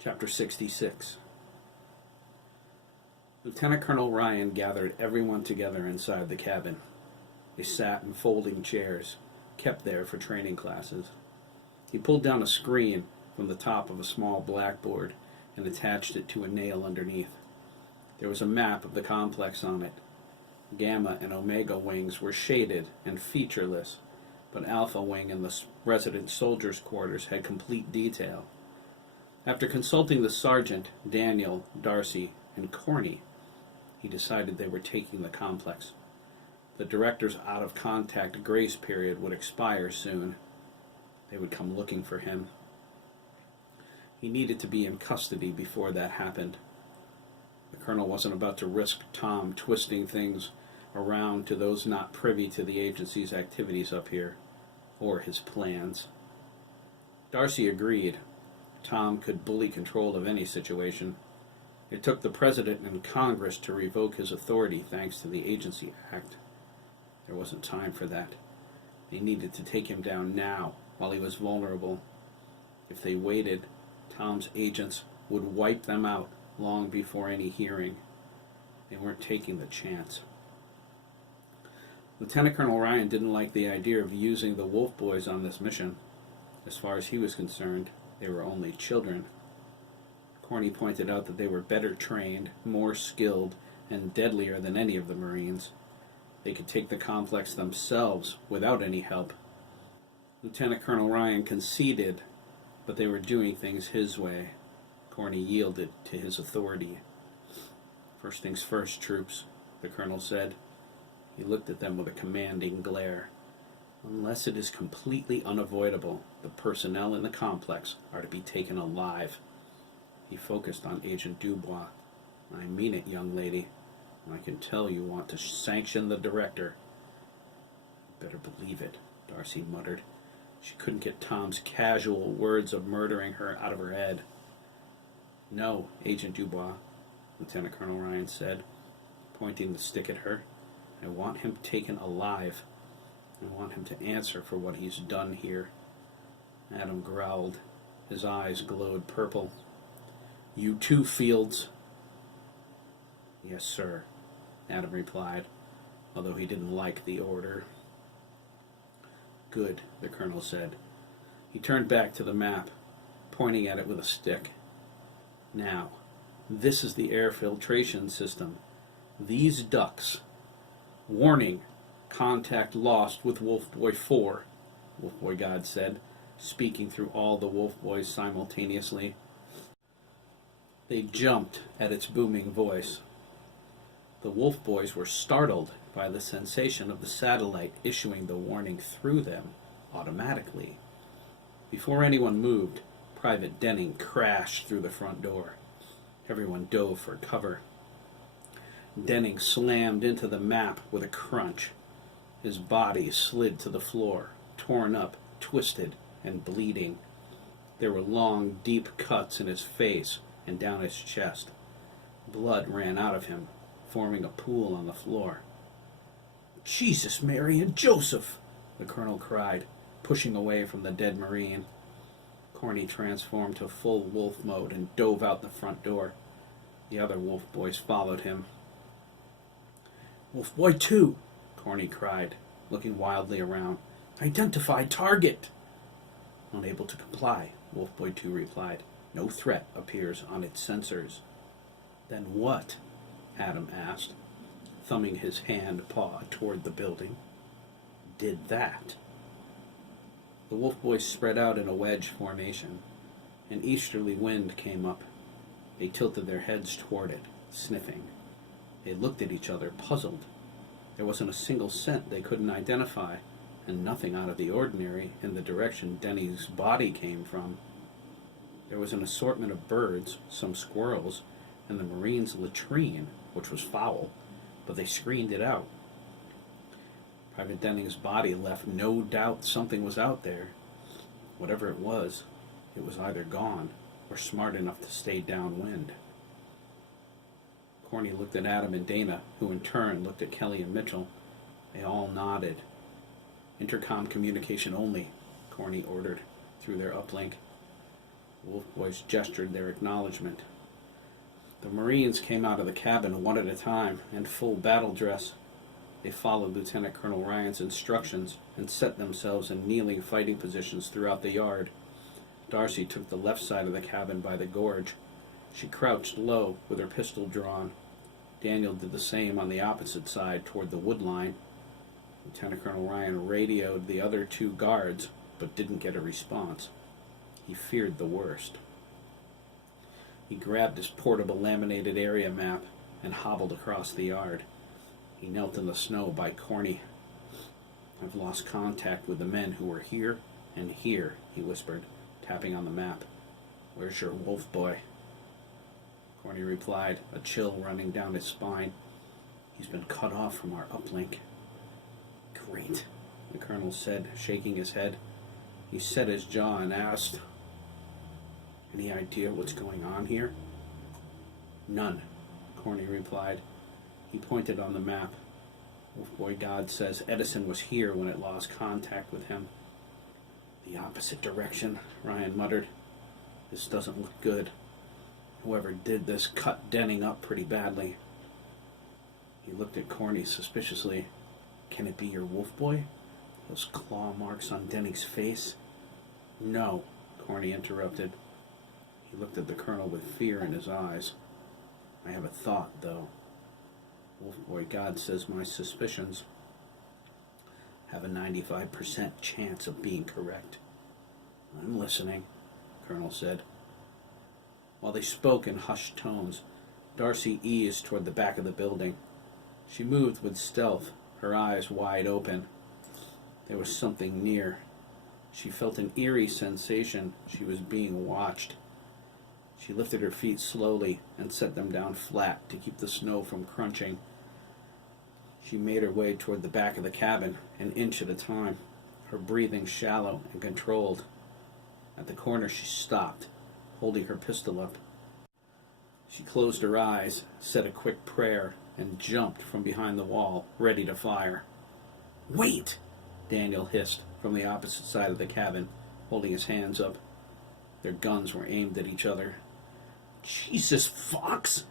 Chapter 66. Lieutenant Colonel Ryan gathered everyone together inside the cabin. They sat in folding chairs, kept there for training classes. He pulled down a screen from the top of a small blackboard and attached it to a nail underneath. There was a map of the complex on it. Gamma and Omega wings were shaded and featureless, but Alpha Wing and the resident soldiers' quarters had complete detail. After consulting the sergeant, Daniel, Darcy, and Corny, he decided they were taking the complex. The director's out-of-contact grace period would expire soon. They would come looking for him. He needed to be in custody before that happened. The colonel wasn't about to risk Tom twisting things around to those not privy to the agency's activities up here, or his plans. Darcy agreed. Tom could bully control of any situation. It took the President and Congress to revoke his authority thanks to the Agency Act. There wasn't time for that. They needed to take him down now, while he was vulnerable. If they waited, Tom's agents would wipe them out long before any hearing. They weren't taking the chance. Lieutenant Colonel Ryan didn't like the idea of using the Wolf Boys on this mission. As far as he was concerned, they were only children. Corny pointed out that they were better trained, more skilled, and deadlier than any of the Marines. They could take the complex themselves without any help. Lieutenant Colonel Ryan conceded, but they were doing things his way. Corny yielded to his authority. "First things first, troops," the colonel said. He looked at them with a commanding glare. "Unless it is completely unavoidable, the personnel in the complex are to be taken alive." He focused on Agent Dubois. "I mean it, young lady. I can tell you want to sanction the director." "Better believe it," Darcy muttered. She couldn't get Tom's casual words of murdering her out of her head. "No, Agent Dubois," Lieutenant Colonel Ryan said, pointing the stick at her. "I want him taken alive. I want him to answer for what he's done here." Adam growled. His eyes glowed purple. "You too, Fields." "Yes, sir," Adam replied, although he didn't like the order. "Good," the colonel said. He turned back to the map, pointing at it with a stick. "Now, this is the air filtration system. These ducts. Warning, contact lost with Wolf Boy 4, Wolf Boy God said, speaking through all the Wolf Boys simultaneously. They jumped at its booming voice. The Wolf Boys were startled by the sensation of the satellite issuing the warning through them automatically. Before anyone moved, Private Denning crashed through the front door. Everyone dove for cover. Denning slammed into the map with a crunch. His body slid to the floor, torn up, twisted, and bleeding. There were long, deep cuts in his face and down his chest. Blood ran out of him, forming a pool on the floor. "Jesus, Mary, and Joseph!" the colonel cried, pushing away from the dead Marine. Corny transformed to full wolf mode and dove out the front door. The other Wolf Boys followed him. "Wolf Boy 2, Corny cried, looking wildly around. "Identify target!" Unable to comply, Wolf Boy 2 replied. "No threat appears on its sensors." "Then what?" Adam asked, thumbing his hand paw toward the building. "Did that." The Wolf Boys spread out in a wedge formation. An easterly wind came up. They tilted their heads toward it, sniffing. They looked at each other, puzzled. There wasn't a single scent they couldn't identify, and nothing out of the ordinary in the direction Denny's body came from. There was an assortment of birds, some squirrels, and the Marine's latrine, which was foul, but they screened it out. Private Denning's body left no doubt something was out there. Whatever it was either gone or smart enough to stay downwind. Corny looked at Adam and Dana, who in turn looked at Kelly and Mitchell. They all nodded. "Intercom communication only," Corny ordered through their uplink. Wolf boys gestured their acknowledgement. The Marines came out of the cabin one at a time, in full battle dress. They followed Lieutenant Colonel Ryan's instructions and set themselves in kneeling fighting positions throughout the yard. Darcy took the left side of the cabin by the gorge. She crouched low with her pistol drawn. Daniel did the same on the opposite side toward the wood line. Lieutenant Colonel Ryan radioed the other two guards, but didn't get a response. He feared the worst. He grabbed his portable laminated area map and hobbled across the yard. He knelt in the snow by Corny. "I've lost contact with the men who were here and here," he whispered, tapping on the map. "Where's your wolf boy?" Corny replied, a chill running down his spine. "He's been cut off from our uplink." "Great," the colonel said, shaking his head. He set his jaw and asked, "Any idea what's going on here?" "None," Corny replied. He pointed on the map. Wolfboy God says Edison was here when it lost contact with him. "The opposite direction," Ryan muttered. "This doesn't look good. Whoever did this cut Denning up pretty badly." He looked at Corny suspiciously. "Can it be your Wolfboy? Those claw marks on Denning's face?" "No," Corny interrupted. He looked at the colonel with fear in his eyes. "I have a thought, though. Wolfboy God says my suspicions have a 95% chance of being correct." "I'm listening," the colonel said. While they spoke in hushed tones, Darcy eased toward the back of the building. She moved with stealth, her eyes wide open. There was something near. She felt an eerie sensation she was being watched. She lifted her feet slowly and set them down flat to keep the snow from crunching. She made her way toward the back of the cabin, an inch at a time, her breathing shallow and controlled. At the corner she stopped, holding her pistol up. She closed her eyes, said a quick prayer, and jumped from behind the wall, ready to fire. "Wait!" Daniel hissed from the opposite side of the cabin, holding his hands up. Their guns were aimed at each other. "Jesus, Fox!"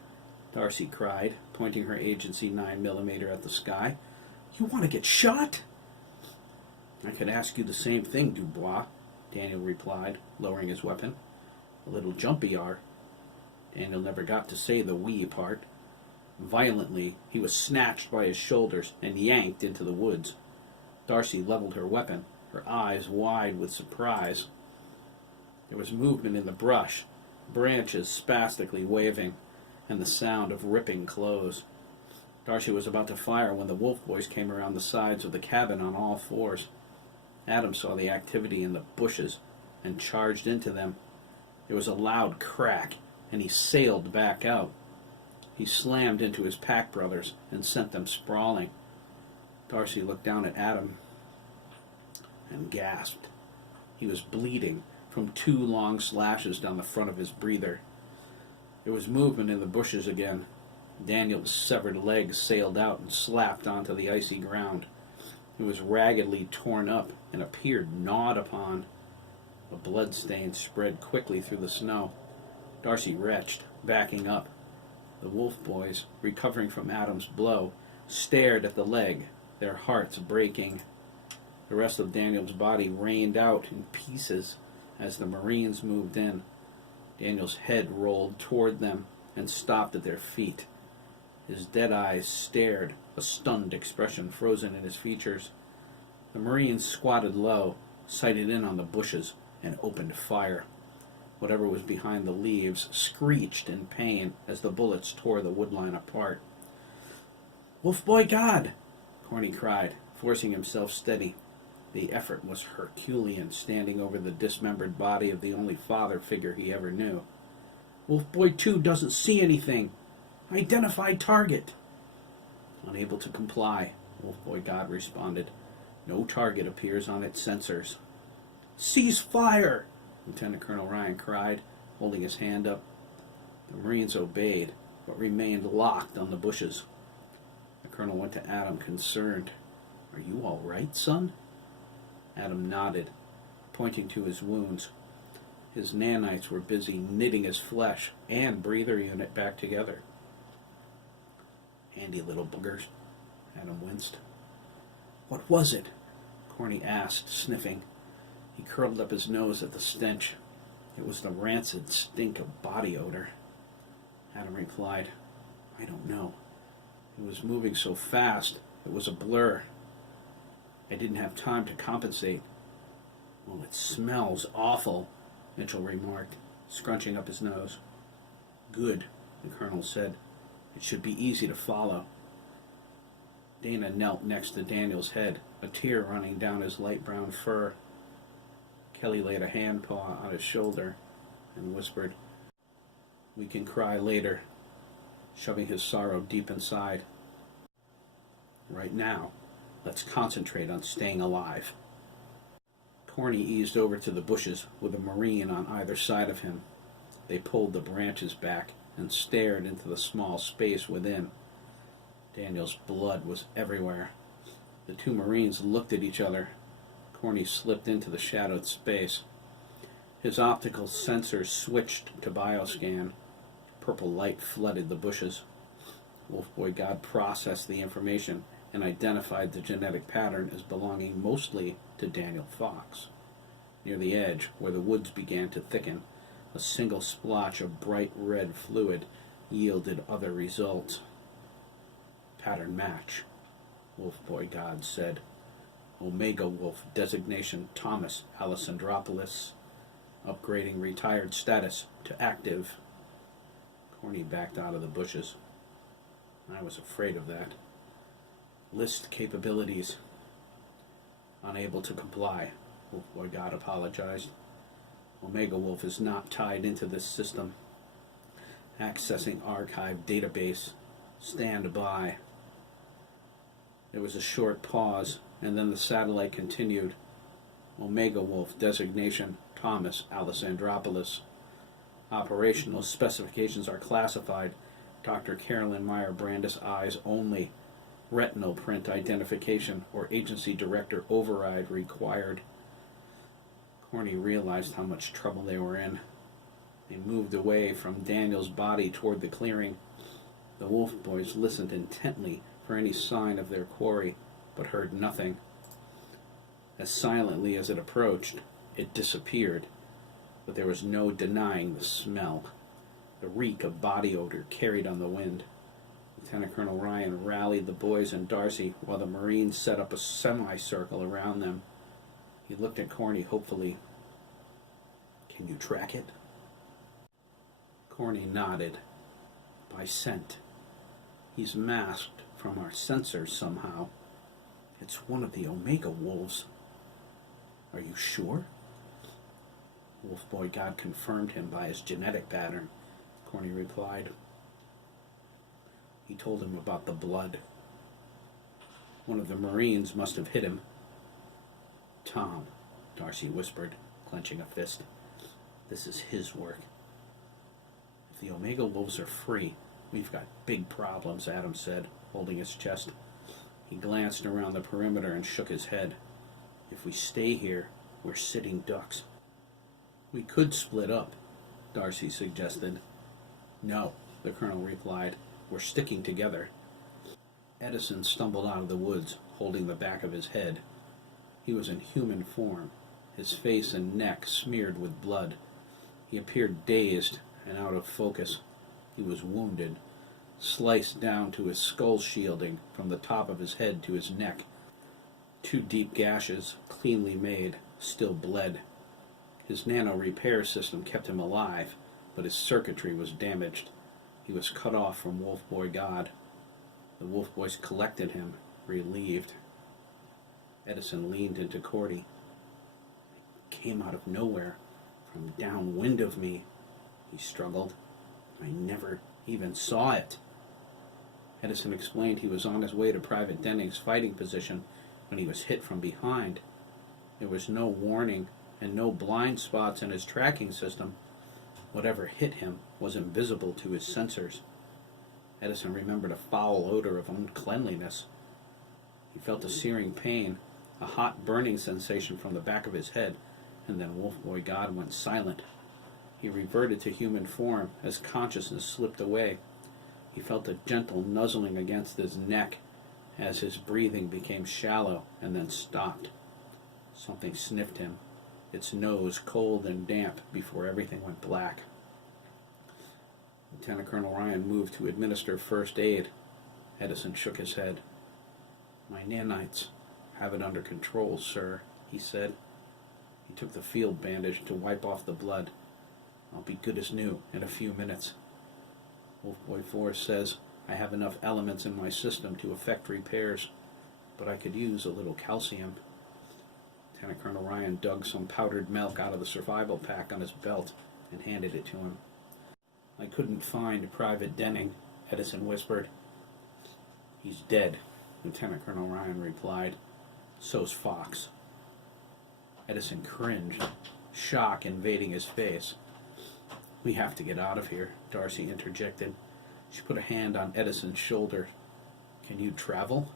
Darcy cried, pointing her agency 9mm at the sky. "You want to get shot?" "I could ask you the same thing, Dubois," Daniel replied, lowering his weapon. "A little jumpy, are." Daniel never got to say the "we" part. Violently, he was snatched by his shoulders and yanked into the woods. Darcy leveled her weapon, her eyes wide with surprise. There was movement in the brush, branches spastically waving, and the sound of ripping clothes. Darcy was about to fire when the wolf boys came around the sides of the cabin on all fours. Adam saw the activity in the bushes and charged into them. There was a loud crack, and he sailed back out. He slammed into his pack brothers and sent them sprawling. Darcy looked down at Adam and gasped. He was bleeding from 2 long slashes down the front of his breather. There was movement in the bushes again. Daniel's severed legs sailed out and slapped onto the icy ground. It was raggedly torn up and appeared gnawed upon. A blood stain spread quickly through the snow. Darcy retched, backing up. The wolf boys, recovering from Adam's blow, stared at the leg, their hearts breaking. The rest of Daniel's body rained out in pieces as the Marines moved in. Daniel's head rolled toward them and stopped at their feet. His dead eyes stared, a stunned expression frozen in his features. The Marines squatted low, sighted in on the bushes, and opened fire. Whatever was behind the leaves screeched in pain as the bullets tore the woodline apart. "Wolfboy God!" Corny cried, forcing himself steady. The effort was Herculean, standing over the dismembered body of the only father figure he ever knew. "Wolfboy 2 doesn't see anything. Identify target." Unable to comply, Wolfboy God responded. "No target appears on its sensors." "Cease fire!" Lieutenant Colonel Ryan cried, holding his hand up. The Marines obeyed, but remained locked on the bushes. The colonel went to Adam, concerned. "Are you all right, son?" Adam nodded, pointing to his wounds. His nanites were busy knitting his flesh and breather unit back together. Handy little boogers, Adam winced. What was it? Corny asked, sniffing. He curled up his nose at the stench. It was the rancid stink of body odor. Adam replied, I don't know. It was moving so fast, it was a blur. I didn't have time to compensate. Well, it smells awful, Mitchell remarked, scrunching up his nose. Good, the colonel said. It should be easy to follow. Dana knelt next to Daniel's head, a tear running down his light brown fur. Kelly laid a hand paw on his shoulder and whispered, We can cry later, shoving his sorrow deep inside. Right now, let's concentrate on staying alive. Corny eased over to the bushes with a Marine on either side of him. They pulled the branches back and stared into the small space within. Daniel's blood was everywhere. The two Marines looked at each other. Corny slipped into the shadowed space. His optical sensors switched to bioscan. Purple light flooded the bushes. Wolfboy God processed the information and identified the genetic pattern as belonging mostly to Daniel Fox. Near the edge, where the woods began to thicken, a single splotch of bright red fluid yielded other results. Pattern match, Wolfboy God said. Omega Wolf designation Thomas Alessandropoulos. Upgrading retired status to active. Corny backed out of the bushes. I was afraid of that. List capabilities. Unable to comply, Wolfboy God apologized. Omega Wolf is not tied into this system. Accessing archive database. Stand by. There was a short pause, and then the satellite continued. Omega Wolf designation Thomas Alessandropoulos. Operational specifications are classified. Dr. Carolyn Meyer Brandis eyes only. Retinal print identification or agency director override required. Corny realized how much trouble they were in. They moved away from Daniel's body toward the clearing. The wolf boys listened intently for any sign of their quarry, but heard nothing. As silently as it approached, it disappeared, but there was no denying the smell. The reek of body odor carried on the wind. Lieutenant Colonel Ryan rallied the boys and Darcy while the Marines set up a semicircle around them. He looked at Corny hopefully. Can you track it? Corny nodded. By scent. He's masked from our sensors somehow. It's one of the Omega Wolves. Are you sure? Wolfboy God confirmed him by his genetic pattern, Corny replied. He told him about the blood. One of the Marines must have hit him. Tom, Darcy whispered, clenching a fist. This is his work. If the Omega Wolves are free, we've got big problems, Adam said, holding his chest. He glanced around the perimeter and shook his head. If we stay here, we're sitting ducks. We could split up, Darcy suggested. No, the colonel replied. We're sticking together. Edison stumbled out of the woods, holding the back of his head. He was in human form, his face and neck smeared with blood. He appeared dazed and out of focus. He was wounded, sliced down to his skull shielding from the top of his head to his neck. 2 deep gashes, cleanly made, still bled. His nano repair system kept him alive, but his circuitry was damaged. He was cut off from Wolfboy God. The wolf boys collected him, relieved. Edison leaned into Cordy. It came out of nowhere, from downwind of me, he struggled. I never even saw it. Edison explained he was on his way to Private Denning's fighting position when he was hit from behind. There was no warning and no blind spots in his tracking system. Whatever hit him was invisible to his sensors. Edison remembered a foul odor of uncleanliness. He felt a searing pain, a hot burning sensation from the back of his head, and then Wolfboy God went silent, He reverted to human form as consciousness slipped away. He felt a gentle nuzzling against his neck as his breathing became shallow and then stopped. Something sniffed him, its nose cold and damp before everything went black. Lieutenant Colonel Ryan moved to administer first aid. Edison shook his head. "My nanites have it under control, sir," he said. He took the field bandage to wipe off the blood. "I'll be good as new in a few minutes. Wolfboy 4 says I have enough elements in my system to effect repairs, but I could use a little calcium." Lieutenant Colonel Ryan dug some powdered milk out of the survival pack on his belt and handed it to him. "I couldn't find Private Denning," Edison whispered. "He's dead," Lieutenant Colonel Ryan replied. "So's Fox." Edison cringed, shock invading his face. "We have to get out of here," Darcy interjected. She put a hand on Edison's shoulder. "Can you travel?"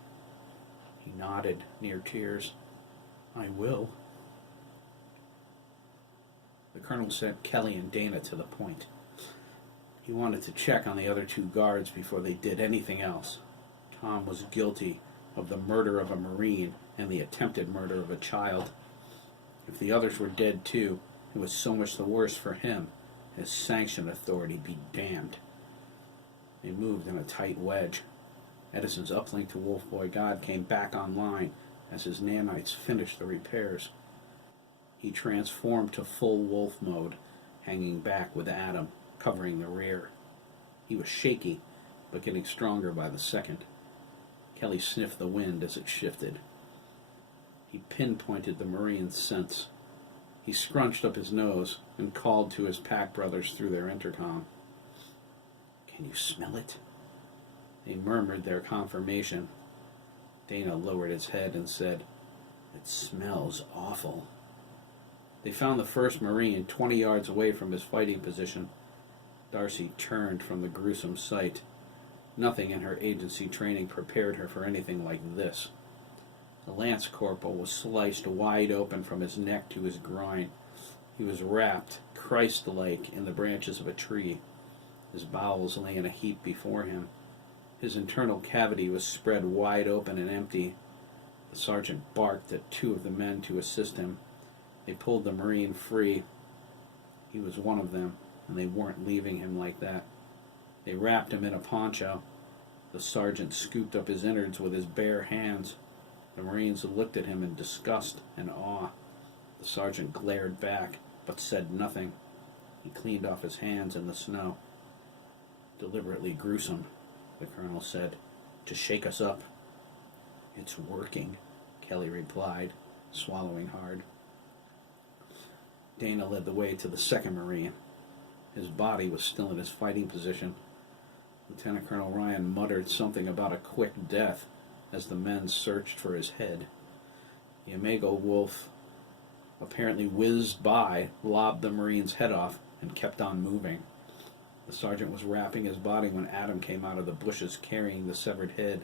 He nodded, near tears. "I will." The colonel sent Kelly and Dana to the point. He wanted to check on the other two guards before they did anything else. Tom was guilty of the murder of a Marine and the attempted murder of a child. If the others were dead too, it was so much the worse for him. His sanction authority be damned. They moved in a tight wedge. Edison's uplink to Wolfboy God came back online as his nanites finished the repairs. He transformed to full wolf mode, hanging back with Adam, covering the rear. He was shaky, but getting stronger by the second. Kelly sniffed the wind as it shifted. He pinpointed the Marine's scents. He scrunched up his nose and called to his pack brothers through their intercom. "Can you smell it?" They murmured their confirmation. Dana lowered his head and said, "It smells awful." They found the first Marine 20 yards away from his fighting position. Darcy turned from the gruesome sight. Nothing in her agency training prepared her for anything like this. The lance corporal was sliced wide open from his neck to his groin. He was wrapped, Christ-like, in the branches of a tree. His bowels lay in a heap before him. His internal cavity was spread wide open and empty. The sergeant barked at two of the men to assist him. They pulled the Marine free. He was one of them, and they weren't leaving him like that. They wrapped him in a poncho. The sergeant scooped up his innards with his bare hands. The Marines looked at him in disgust and awe. The sergeant glared back, but said nothing. He cleaned off his hands in the snow. "Deliberately gruesome," the colonel said, "to shake us up." "It's working," Kelly replied, swallowing hard. Dana led the way to the second Marine. His body was still in his fighting position. Lieutenant Colonel Ryan muttered something about a quick death as the men searched for his head. The Imago wolf apparently whizzed by, lobbed the Marine's head off, and kept on moving. The sergeant was wrapping his body when Adam came out of the bushes carrying the severed head.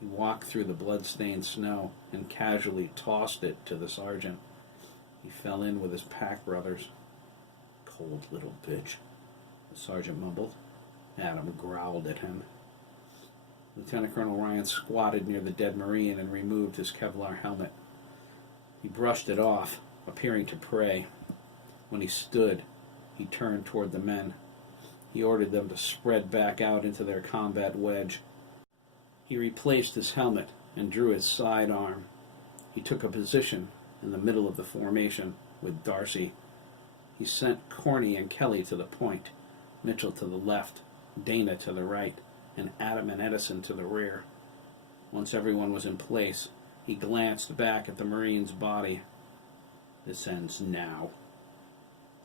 He walked through the blood-stained snow and casually tossed it to the sergeant. He fell in with his pack brothers. "Cold little bitch," the sergeant mumbled. Adam growled at him. Lieutenant Colonel Ryan squatted near the dead Marine and removed his Kevlar helmet. He brushed it off, appearing to pray. When he stood, he turned toward the men. He ordered them to spread back out into their combat wedge. He replaced his helmet and drew his sidearm. He took a position in the middle of the formation with Darcy. He sent Corney and Kelly to the point, Mitchell to the left, Dana to the right, and Adam and Edison to the rear. Once everyone was in place, he glanced back at the Marine's body. "This ends now."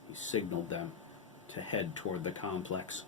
He signaled them to head toward the complex.